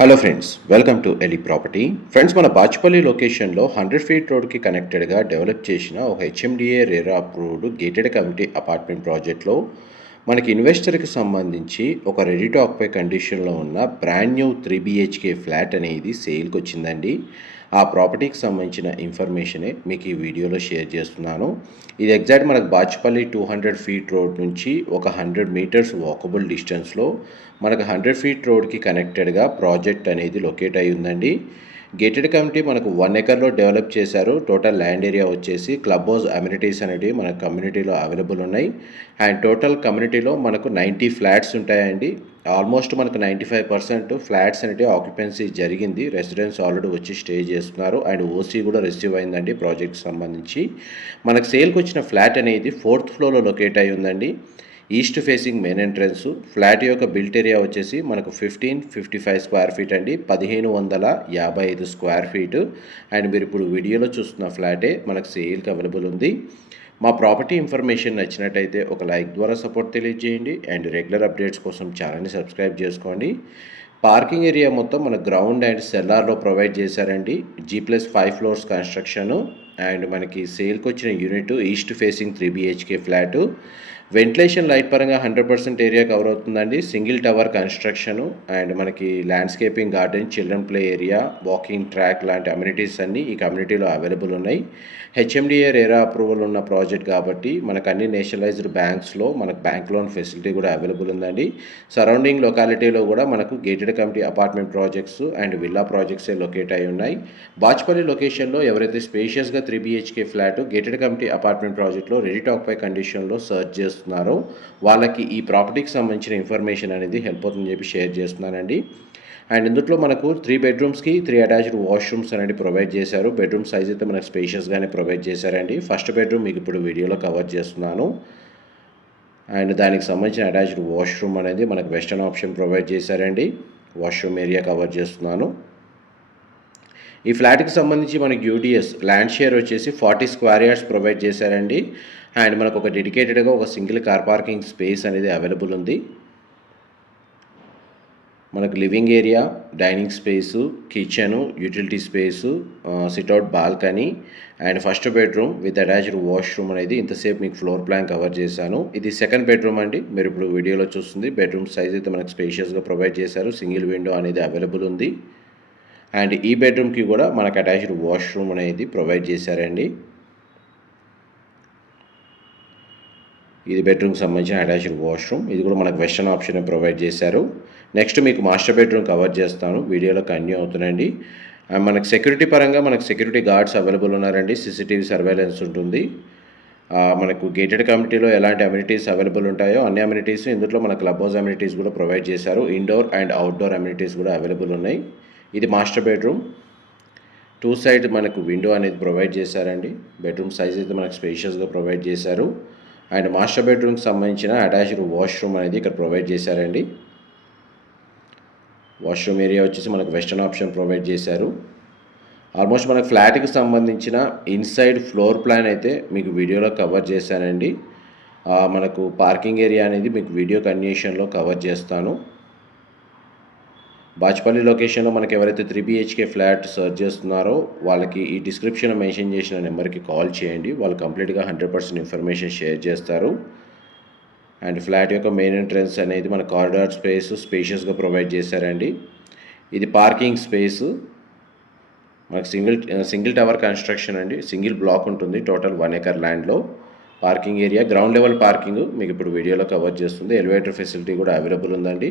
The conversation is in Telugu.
Hello friends welcome to Eli property friends మన బాచుపల్లి లొకేషన్లో హండ్రెడ్ ఫీట్ రోడ్కి కనెక్టెడ్గా డెవలప్ చేసిన ఒక HMDA RERA approved gated committee apartment ప్రాజెక్ట్లో మనకి ఇన్వెస్టర్కి సంబంధించి ఒక రెడీ టు కండిషన్లో ఉన్న brand new three BHK flat అనేది సేల్కి వచ్చిందండి. ఆ ప్రాపర్టీకి సంబంధించిన ఇన్ఫర్మేషనే మీకు ఈ వీడియోలో షేర్ చేస్తున్నాను. ఇది ఎగ్జాక్ట్ మనకు Bachupally two hundred feet road నుంచి ఒక హండ్రెడ్ మీటర్స్ వాకబుల్ డిస్టెన్స్లో మనకు హండ్రెడ్ ఫీట్ రోడ్కి కనెక్టెడ్గా ప్రాజెక్ట్ అనేది లొకేట్ అయి ఉందండి. గేటెడ్ కమిటీ మనకు వన్ ఎకర్లో డెవలప్ చేశారు. టోటల్ ల్యాండ్ ఏరియా వచ్చేసి క్లబ్ హౌస్ అమ్యూనిటీస్ అనేవి మన కమ్యూనిటీలో అవైలబుల్ ఉన్నాయి. అండ్ టోటల్ కమ్యూనిటీలో మనకు నైంటీ ఫ్లాట్స్ ఉంటాయండి. ఆల్మోస్ట్ మనకు నైంటీ ఫైవ్ పర్సెంట్ ఫ్లాట్స్ అనేవి ఆక్యుపెన్సీ జరిగింది. రెసిడెన్స్ ఆల్రెడీ వచ్చి స్టే చేస్తున్నారు. అండ్ ఓసీ కూడా రిసీవ్ అయిందండి ప్రాజెక్ట్ సంబంధించి. మనకు సేల్కి వచ్చిన ఫ్లాట్ అనేది ఫోర్త్ ఫ్లోర్లో లొకేట్ అయి ఉందండి east facing main entrance flat యొక్క బిల్ట్ ఏరియా వచ్చేసి మనకు fifteen fifty five square feet అండి పదిహేను వందల యాభై ఐదు స్క్వేర్ ఫీట్. అండ్ మీరు ఇప్పుడు వీడియోలో చూస్తున్న ఫ్లాటే మనకు సేల్కి అవైలబుల్ ఉంది. మా ప్రాపర్టీ ఇన్ఫర్మేషన్ నచ్చినట్టయితే ఒక లైక్ ద్వారా సపోర్ట్ తెలియజేయండి. అండ్ రెగ్యులర్ అప్డేట్స్ కోసం ఛానల్ని సబ్స్క్రైబ్ చేసుకోండి. పార్కింగ్ ఏరియా మొత్తం మన గ్రౌండ్ అండ్ సెల్లార్లో ప్రొవైడ్ చేశారండి. G plus five floors construction. And మనకి సేల్కి వచ్చిన unit east facing three BHK flat. Ventilation light పరంగా హండ్రెడ్ పర్సెంట్ ఏరియా కవర్ అవుతుందండి. సింగిల్ టవర్ కన్స్ట్రక్షను అండ్ మనకి landscaping garden children play area walking track లాంటి అమ్యూనిటీస్ అన్నీ ఈ కమ్యూనిటీలో అవైలబుల్ ఉన్నాయి. హెచ్ఎండిఏ రేరా అప్రూవల్ ఉన్న ప్రాజెక్ట్ కాబట్టి మనకు అన్ని నేషనలైజ్డ్ బ్యాంక్స్లో మనకు బ్యాంక్ లోన్ ఫెసిలిటీ కూడా అవైలబుల్ ఉందండి. సరౌండింగ్ లొకాలిటీలో కూడా మనకు gated committee apartment projects and villa ప్రాజెక్ట్సే locate అయి ఉన్నాయి. బాచ్పల్లి లొకేషన్లో ఎవరైతే స్పేషియస్గా three BHK flat gated committee apartment ప్రాజెక్ట్లో రెడీ టాక్ పై కండిషన్లో సర్చ్ చేస్తున్నారో. వాళ్ళకి ఈ ప్రాపర్టీకి సంబంధించిన ఇన్ఫర్మేషన్ అనేది హెల్ప్ అవుతుందని చెప్పి షేర్ చేస్తున్నానండి. అండ్ ఇందులో మనకు త్రీ బెడ్రూమ్స్కి త్రీ అటాచ్డ్ వాష్రూమ్స్ అనేది ప్రొవైడ్ చేశారు. బెడ్రూమ్ సైజ్ అయితే మనకు స్పేషియస్గానే ప్రొవైడ్ చేశారండి. ఫస్ట్ బెడ్రూమ్ మీకు ఇప్పుడు వీడియోలో కవర్ చేస్తున్నాను. అండ్ దానికి సంబంధించిన అటాచ్డ్ వాష్రూమ్ అనేది మనకు వెస్టర్న్ ఆప్షన్ ప్రొవైడ్ చేశారండి. వాష్రూమ్ ఏరియా కవర్ చేస్తున్నాను. ఈ ఫ్లాట్కి సంబంధించి మనకి యూడిఎస్ ల్యాండ్ షేర్ వచ్చేసి ఫార్టీ స్క్వేర్ యార్డ్స్ ప్రొవైడ్ చేశారండి. అండ్ మనకు ఒక డెడికేటెడ్గా ఒక సింగిల్ కార్ పార్కింగ్ స్పేస్ అనేది అవైలబుల్ ఉంది. మనకు living area dining space kitchen utility space sit out balcony and first bedroom with attached washroom అనేది ఇంతసేపు మీకు ఫ్లోర్ ప్లాన్ కవర్ చేశాను. ఇది సెకండ్ బెడ్రూమ్ అండి. మీరు ఇప్పుడు వీడియోలో చూస్తుంది బెడ్రూమ్ సైజ్ అయితే మనకు స్పేషియస్గా ప్రొవైడ్ చేశారు. సింగిల్ విండో అనేది అవైలబుల్ ఉంది. అండ్ ఈ బెడ్రూమ్కి కూడా మనకు అటాచ్డ్ వాష్రూమ్ అనేది ప్రొవైడ్ చేశారండి. ఇది బెడ్రూమ్కి సంబంధించిన అటాచ్డ్ వాష్రూమ్. ఇది కూడా మనకు వెస్టర్న్ ఆప్షన్ ప్రొవైడ్ చేశారు. నెక్స్ట్ మీకు మాస్టర్ బెడ్రూమ్ కవర్ చేస్తాను. వీడియోలో కంటిన్యూ అవుతుందండి. అండ్ మనకు సెక్యూరిటీ పరంగా మనకు సెక్యూరిటీ గార్డ్స్ అవైలబుల్ ఉన్నారండి. సీసీటీవీ సర్వేలెన్స్ ఉంటుంది. మనకు గేటెడ్ కమిటీలో ఎలాంటి అమ్యూనిటీస్ అవైలబుల్ ఉంటాయో అన్ని అమ్యూనిటీస్ ఇందులో మన క్లబ్ హౌస్ అమ్యూనిటీస్ కూడా ప్రొవైడ్ చేశారు. ఇండోర్ అండ్ అవుట్డోర్ అమ్యూనిటీస్ కూడా అవైలబుల్ ఉన్నాయి. ఇది మాస్టర్ బెడ్రూమ్. టూ సైడ్ మనకు విండో అనేది ప్రొవైడ్ చేశారండి. బెడ్రూమ్ సైజ్ అయితే మనకు స్పేషియస్గా ప్రొవైడ్ చేశారు. అండ్ మాస్టర్ బెడ్రూమ్కి సంబంధించిన అటాచ్డ్ వాష్రూమ్ అనేది ఇక్కడ ప్రొవైడ్ చేశారండి. వాష్రూమ్ ఏరియా వచ్చేసి మనకు వెస్టర్న్ ఆప్షన్ ప్రొవైడ్ చేశారు. ఆల్మోస్ట్ మనకు ఫ్లాట్కి సంబంధించిన ఇన్సైడ్ ఫ్లోర్ ప్లాన్ అయితే మీకు వీడియోలో కవర్ చేశానండి. మనకు పార్కింగ్ ఏరియా అనేది మీకు వీడియో కన్యూషన్లో కవర్ చేస్తాను. బాచ్పల్లి లొకేషన్లో మనకి ఎవరైతే త్రీ బీహెచ్కే ఫ్లాట్ సర్చ్ చేస్తున్నారో వాళ్ళకి ఈ డిస్క్రిప్షన్ మెన్షన్ చేసిన నెంబర్కి కాల్ చేయండి. వాళ్ళు కంప్లీట్గా హండ్రెడ్ పర్సెంట్ ఇన్ఫర్మేషన్ షేర్ చేస్తారు. అండ్ ఫ్లాట్ యొక్క మెయిన్ ఎంట్రన్స్ అనేది మన కారిడార్ స్పేస్ స్పేషియస్గా ప్రొవైడ్ చేశారండి. ఇది పార్కింగ్ స్పేస్. మనకు సింగిల్ సింగిల్ టవర్ కన్స్ట్రక్షన్ అండి. సింగిల్ బ్లాక్ ఉంటుంది టోటల్ వన్ ఎకర్ ల్యాండ్లో. Parking area ground level parking మీకు ఇప్పుడు వీడియోలో కవర్ చేస్తుంది. ఎలివేటర్ ఫెసిలిటీ కూడా అవైలబుల్ ఉందండి.